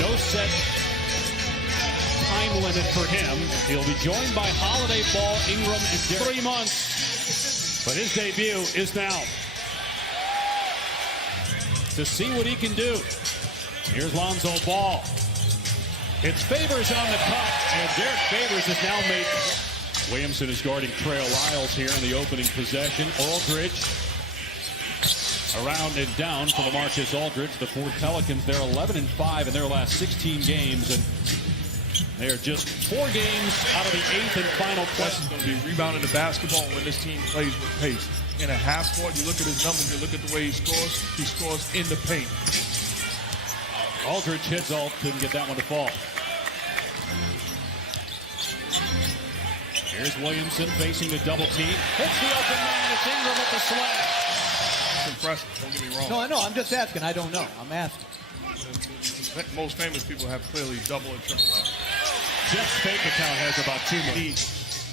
No set time limit for him. He'll be joined by Holiday, Ball, Ingram, and 3 months. But his debut is now. To see what he can do. Here's Lonzo Ball. It's Favors on the cut, and Derek Favors has now made. Williamson is guarding Trail Lyles here in the opening possession. Aldridge around and down for LaMarcus Aldridge. The 4 Pelicans, they're 11-5 in their last 16 games, and they're just 4 games out of the 8th and final Plus is going to be rebounding the basketball when this team plays with pace. In a half court, you look at his numbers, you look at the way he scores in the paint. Aldridge hits Alt, couldn't get that one to fall. Here's Williamson facing the double team. Hits the open man. It's Ingram at the slam. It's impressive. Don't get me wrong. No, I know. I'm just asking. I don't know. I'm asking. Most famous people have clearly double and triple that. Jeff's bank account has about 2 million.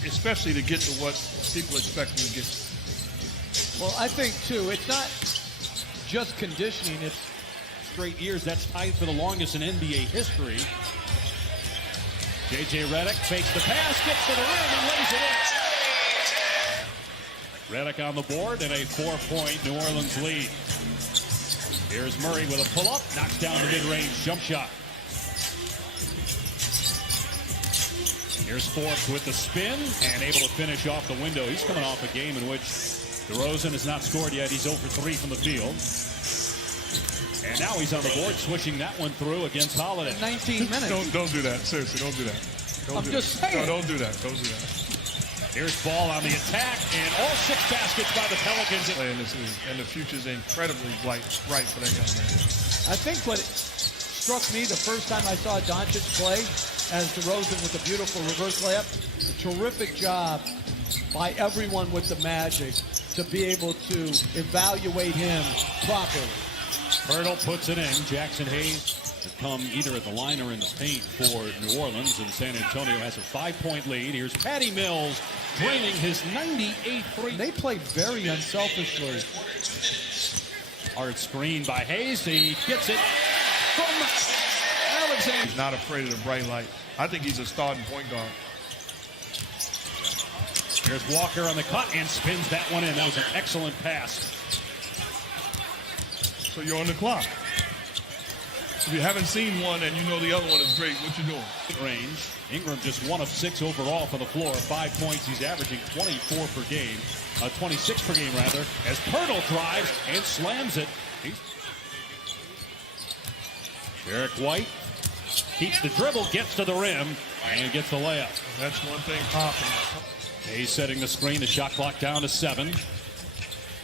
Especially to get to what people expect him to get. Well, I think, too, it's not just conditioning. It's straight years. That's tied for the longest in NBA history. J.J. Redick fakes the pass, gets to the rim, and lays it in. Redick on the board and a 4-point New Orleans lead. Here's Murray with a pull-up, knocks down the mid-range jump shot. Here's Forbes with the spin and able to finish off the window. He's coming off a game in which DeRozan has not scored yet. He's 0 for 3 from the field. And now he's on the board, swishing that one through against Holiday. 19 minutes. Don't do that. Seriously, don't do that. I'm just saying. No, don't do that. Don't do that. Here's Ball on the attack, and all 6 baskets by the Pelicans. And the future's incredibly bright for that young man. I think what struck me the first time I saw Doncic play as DeRozan with a beautiful reverse layup, a terrific job by everyone with the Magic to be able to evaluate him properly. Hurdle puts it in. Jackson Hayes has come either at the line or in the paint for New Orleans, and San Antonio has a 5-point lead. Here's Patty Mills draining his 98-3. They played very unselfishly. Hard screen by Hayes. He gets it from Alexander. He's not afraid of the bright light. I think he's a starting point guard. Here's Walker on the cut and spins that one in. That was an excellent pass. So you're on the clock. If you haven't seen one and you know the other one is great, what you doing? Range. Ingram just 1 of 6 overall for the floor. 5 points. He's averaging 24 per game. 26 per game, rather, as Pirtle drives and slams it. Derek White keeps the dribble, gets to the rim, and gets the layup. That's one thing popping. Hayes setting the screen. The shot clock down to 7.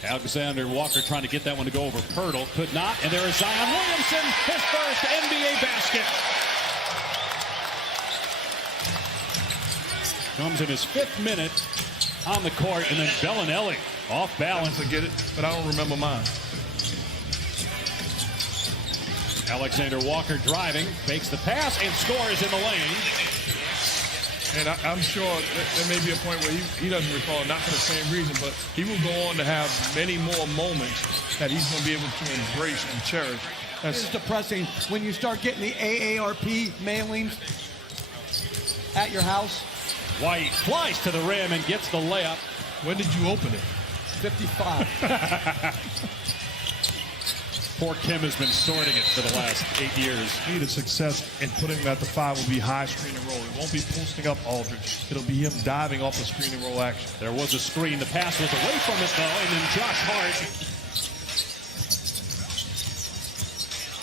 Alexander Walker trying to get that one to go over Pirtle. Could not. And there is Zion Williamson, his first NBA basket. Comes in his 5th minute on the court, and then Bellinelli off balance. I get it, but I don't remember mine. Alexander Walker driving, fakes the pass, and scores in the lane. And I'm sure there may be a point where he doesn't recall, not for the same reason, but he will go on to have many more moments that he's going to be able to embrace and cherish. It's depressing when you start getting the AARP mailings at your house. White flies to the rim and gets the layup. When did you open it? 55. Poor Kim has been sorting it for the last 8 years. Key to success in putting him at the 5 will be high screen and roll. It won't be posting up Aldridge. It'll be him diving off the screen and roll action. There was a screen. The pass was away from it, though, and then Josh Hart.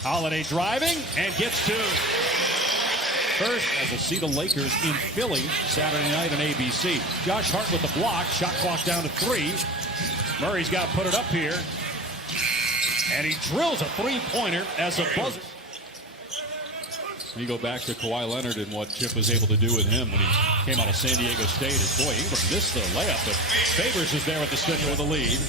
Holiday driving and gets 2. First, as we'll see the Lakers in Philly Saturday night on ABC. Josh Hart with the block. Shot clock down to 3. Murray's got to put it up here. And he drills a 3-pointer as a buzzer. You go back to Kawhi Leonard and what Chip was able to do with him when he came out of San Diego State. As boy, Ingram missed the layup, but Favors is there at the center of the lead.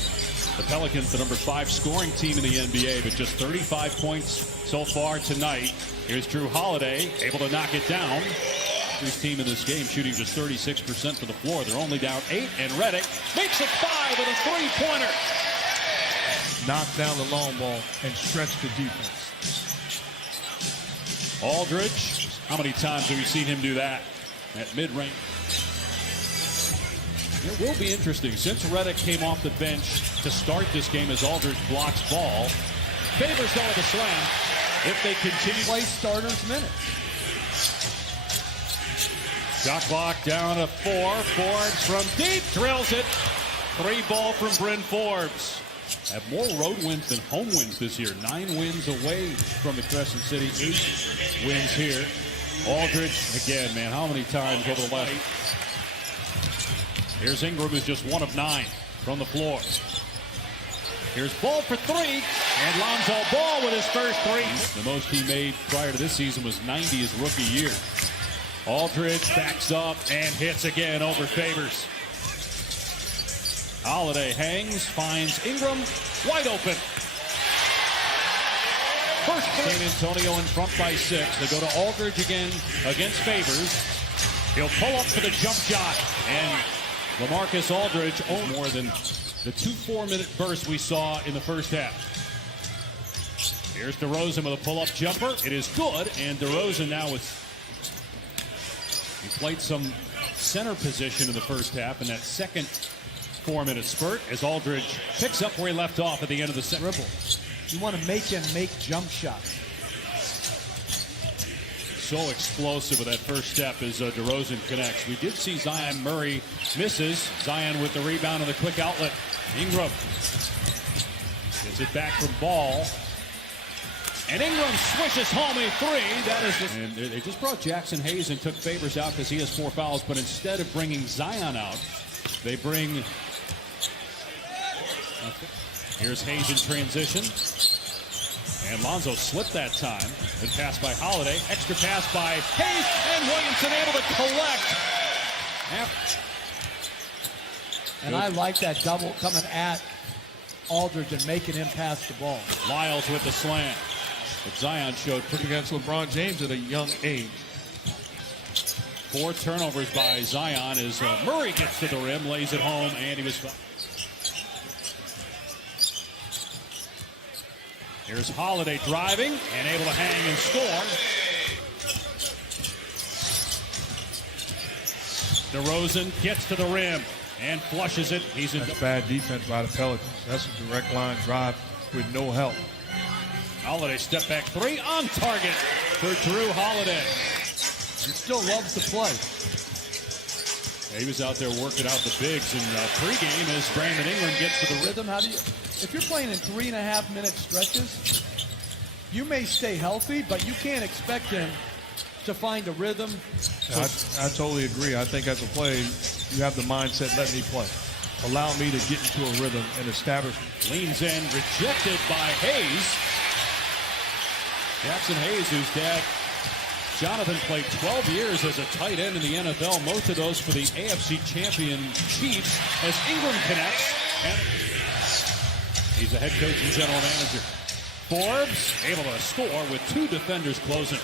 The Pelicans, the number 5 scoring team in the NBA, but just 35 points so far tonight. Here's Drew Holiday, able to knock it down. Drew's team in this game shooting just 36% for the floor. They're only down 8, and Redick makes it 5 with a 3-pointer. Knock down the long ball and stretch the defense. Aldridge, how many times have you seen him do that at mid-range? It will be interesting. Since Redick came off the bench to start this game as Aldridge blocks ball, Favors going to slam if they continue. Play starters minutes. Shot clock down to 4. Forbes from deep, drills it. 3 ball from Bryn Forbes. Have more road wins than home wins this year. 9 wins away from the Crescent City. 8 wins here. Aldridge, again, man, how many times over the left? Here's Ingram, who's just 1 of 9 from the floor. Here's Ball for 3, and Lonzo Ball with his first 3. The most he made prior to this season was 90 his rookie year. Aldridge backs up and hits again over Favors. Holiday hangs, finds Ingram, wide open. First, San Antonio in front by 6. They go to Aldridge again against Favors. He'll pull up for the jump shot, and LaMarcus Aldridge owned more than the 2 4-minute bursts we saw in the first half. Here's DeRozan with a pull-up jumper. It is good, and DeRozan now with... He played some center position in the first half in that second 4-minute spurt as Aldridge picks up where he left off at the end of the second. You want to make him make jump shots. So explosive with that first step as DeRozan connects. We did see Zion. Murray misses. Zion with the rebound and the quick outlet. Ingram gets it back from Ball. And Ingram swishes home a 3. That is and they just brought Jackson Hayes and took Favors out because he has 4 fouls. But instead of bringing Zion out, they bring... Here's Hayes in transition. And Lonzo slipped that time. And passed by Holiday. Extra pass by Hayes. And Williamson able to collect. And I like that double coming at Aldridge and making him pass the ball. Lyles with the slam. But Zion showed pretty against LeBron James at a young age. 4 turnovers by Zion as Murray gets to the rim, lays it home, and he was fouled. Here's Holiday driving and able to hang and score. DeRozan gets to the rim and flushes it. He's in. That's bad defense by the Pelicans. That's a direct line drive with no help. Holiday step back 3 on target for Drew Holiday. He still loves to play. Yeah, he was out there working out the bigs in pregame as Brandon Ingram gets to the rhythm. How do you? If you're playing in 3.5-minute stretches, you may stay healthy, but you can't expect him to find a rhythm. I totally agree. I think as a player, you have the mindset, let me play. Allow me to get into a rhythm and establish. Leans in, rejected by Hayes. Jackson Hayes, whose dad, Jonathan, played 12 years as a tight end in the NFL, most of those for the AFC champion Chiefs, as Ingram connects. And he's the head coach and general manager. Forbes able to score with 2 defenders closing.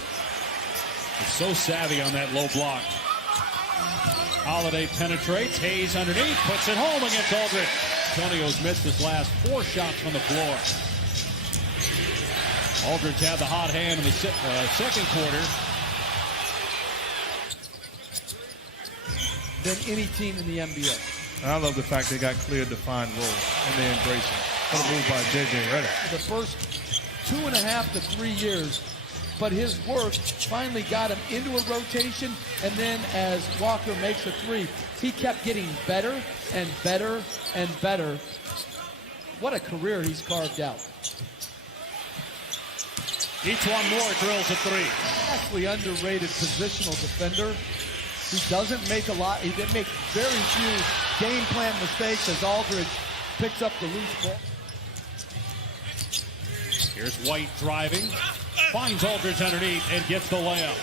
He's so savvy on that low block. Holiday penetrates. Hayes underneath. Puts it home against Aldridge. Antonio's missed his last 4 shots from the floor. Aldridge had the hot hand in the second quarter. Than any team in the NBA. And I love the fact they got clear, defined roles, and they embrace it. What a move by J.J. Redick. The first 2.5 to 3 years, but his work finally got him into a rotation, and then as Walker makes a 3, he kept getting better and better and better. What a career he's carved out. Each one more drills a 3. Vastly underrated positional defender. He doesn't make a lot. He didn't make very few game plan mistakes as Aldridge picks up the loose ball. Here's White driving. Finds Aldridge underneath and gets the layup.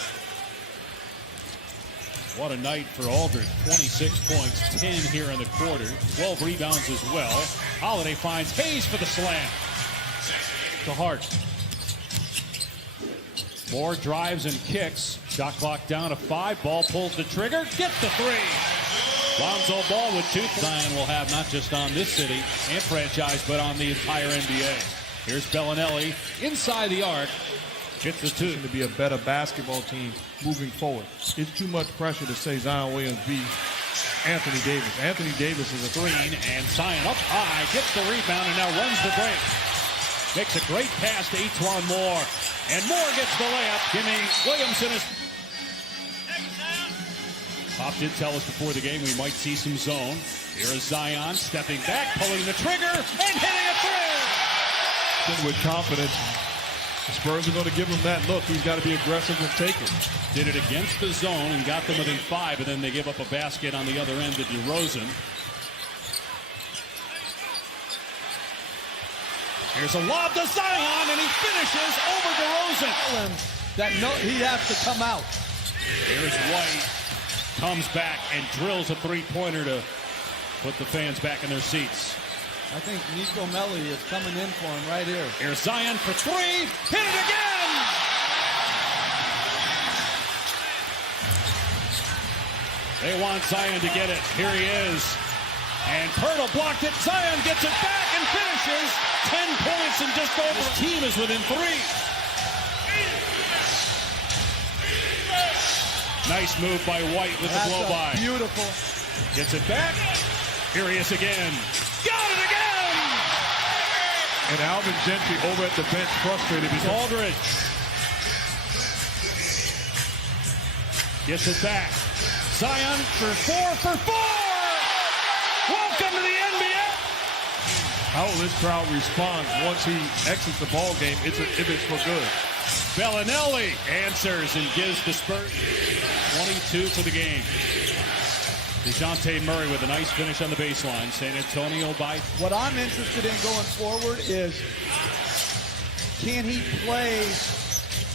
What a night for Aldridge. 26 points, 10 here in the quarter. 12 rebounds as well. Holiday finds Hayes for the slam. To Hart. Moore drives and kicks. Shot clock down to 5. Ball pulls the trigger. Gets the 3. Lonzo Ball with 2. Zion will have not just on this city and franchise, but on the entire NBA. Here's Bellinelli inside the arc. Hits the two. To be a better basketball team moving forward. It's too much pressure to say Zion Williams be Anthony Davis. Anthony Davis is a Green, and Zion up high, gets the rebound, and now runs the break. Makes a great pass to Etuan Moore. And Moore gets the layup. Jimmy Williamson is... Pop did tell us before the game we might see some zone. Here is Zion stepping back, pulling the trigger, and hitting a three. with confidence. The Spurs are going to give him that look. He's got to be aggressive and take it. Did it against the zone and got them within 5, and then they give up a basket on the other end to DeRozan. Here's a lob to Zion, and he finishes over DeRozan. He has to come out. Here's White. Comes back and drills a three-pointer to put the fans back in their seats. I think Nico Melli is coming in for him right here. Here's Zion for 3. Hit it again! They want Zion to get it. Here he is. And Pirtle blocked it. Zion gets it back and finishes. 10 points and just over. His team is within 3. Nice move by White with the blow-by. Beautiful. Gets it back. Here he is again. Got it again! And Alvin Gentry over at the bench frustrated because Aldridge gets it back. Zion for 4 for 4! Welcome to the NBA! how will this crowd respond once he exits the ball game if it's for good? Bellinelli answers and gives the Spurs 22 for the game. DeJounte Murray with a nice finish on the baseline. San Antonio by... What I'm interested in going forward is, can he play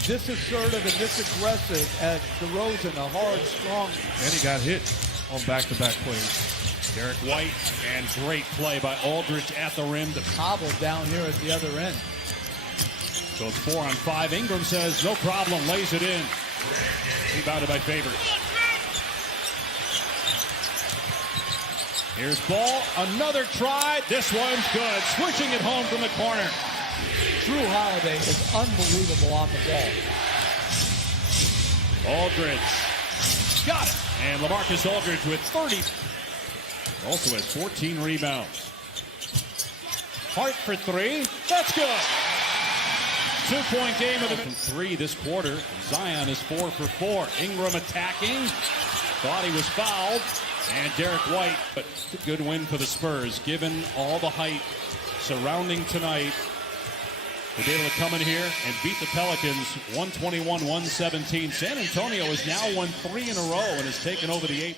this assertive and this aggressive as DeRozan, a hard, strong... And he got hit on back-to-back plays. Derek White, and great play by Aldridge at the rim to hobble down here at the other end. So it's 4 on 5. Ingram says no problem, lays it in. Rebounded by Favors. Here's Ball, another try. This one's good. Switching it home from the corner. Drew Holiday is unbelievable on the ball. Aldridge got it. And LaMarcus Aldridge with 30. Also has 14 rebounds. Hart for 3. That's good. 2-point game of the from 3 this quarter. Zion is 4 for 4. Ingram attacking. Thought he was fouled. And Derek White, but a good win for the Spurs, given all the hype surrounding tonight. They'll be able to come in here and beat the Pelicans 121-117. San Antonio has now won 3 in a row and has taken over the 8.